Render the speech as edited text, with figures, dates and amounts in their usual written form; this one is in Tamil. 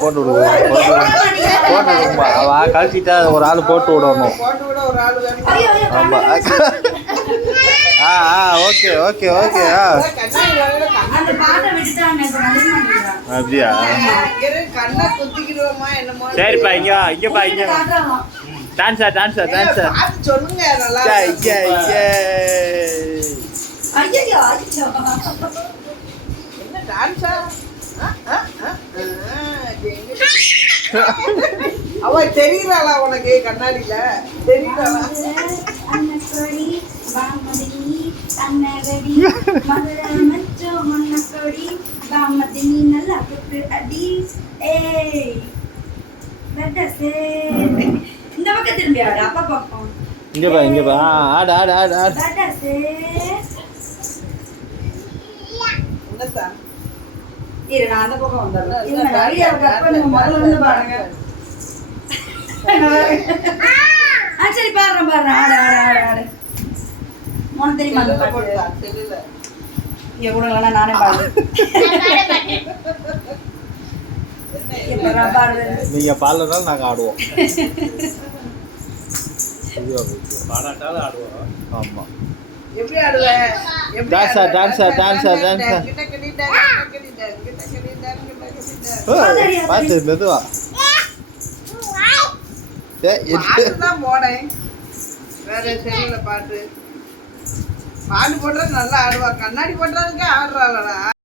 போட்டு விடுவோம். அவ கழிச்சிட்டா ஒரு ஆள் போட்டு விடணும். ஆமா. Okay okay okay. அப்படியா? சரிப்பா. இங்கப்பா இங்க டான்ஸா டான்ஸா டான்ஸா சொல்லுங்க. என்ன டான்ஸா? அவ தெரியலா உனக்கு கண்ணாடியில தெரியலா? இந்த பக்கம் திரும்பி ஆடு. அப்பா பக்கம் இங்கப்பா ஆடு ஆடு ஆடு ஆடு. இரு, நான் அந்த பக்கம் வந்துடுறேன். முதல்ல வந்து பாருங்க. சரி பாடுறேன் ஆடு ஆடு ஆடு ஆடு. உனக்கு தெரியுமா அந்த பாட்டு? தெரியல. இங்க கொடுங்களா, நானே பாடுறேன். நீங்க பாடலனாலும் நாங்க ஆடுவோம். பாடாட்டாலும் ஆடுவோம். ஆமா. எப்படி ஆடுவேன்? டான்ஸா டான்ஸா டான்ஸா டான்ஸா. பாத்து மெதுவா. பாட்டுதான் போடேன். வேற தெரியல பாட்டு. பாட்டு போட்டா நல்லா ஆடுவா. கண்ணாடி போட்டதுக்கே ஆடுறாளா?